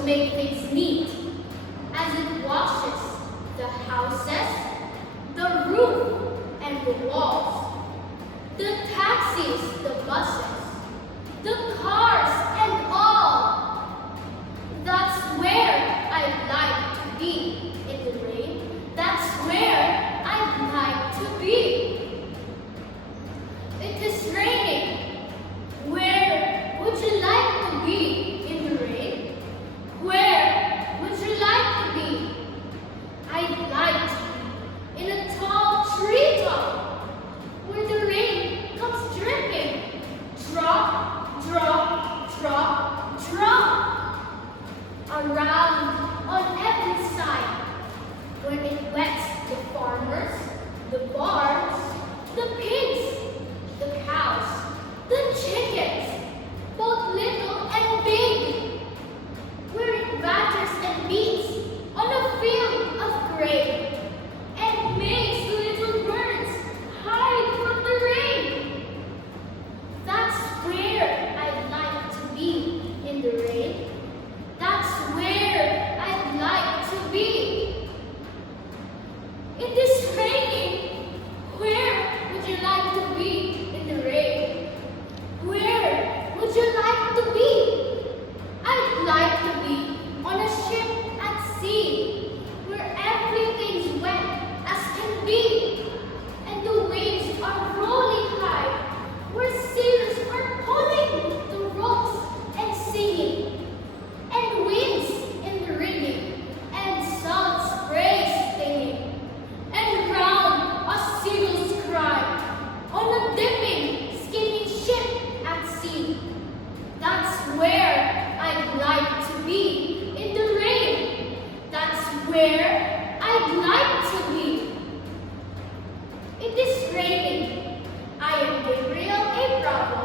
to make things neat as it washes the houses, the roof, and the walls, the taxis, the buses, the cars, and all. That's where I'd like to be in the rain. That's where I'd like to be. It is raining. Where would you like to be in the rain? Where would you like to be? I'd like to be in a tall treetop where the rain comes dripping. Drop, drop, drop, drop. Around on every side, when it wets the farmers, the barns, the pigs, the cows, the chickens, both little and big, where it batters and beats on a field of grain and makes the little birds hide from the rain. That's where I'd like to be in the rain. That's where I'd like to be. It is raining. Where would you like to be in the rain? Where would you like to be? I'd like to be on a ship at sea, where everything's wet as can be, and the waves are rolling high, where sailors are pulling the ropes and singing, and winds in the ringing, and salt spray stinging, and round a seagull's cry on a dipping, skimming ship at sea. That's where I'd like to be in the rain. That's where I'd like to be. It is raining. I am Gabrielle A. Bravo,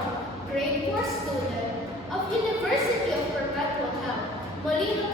grade 4 student of University of Perpetual Health, MOLINO,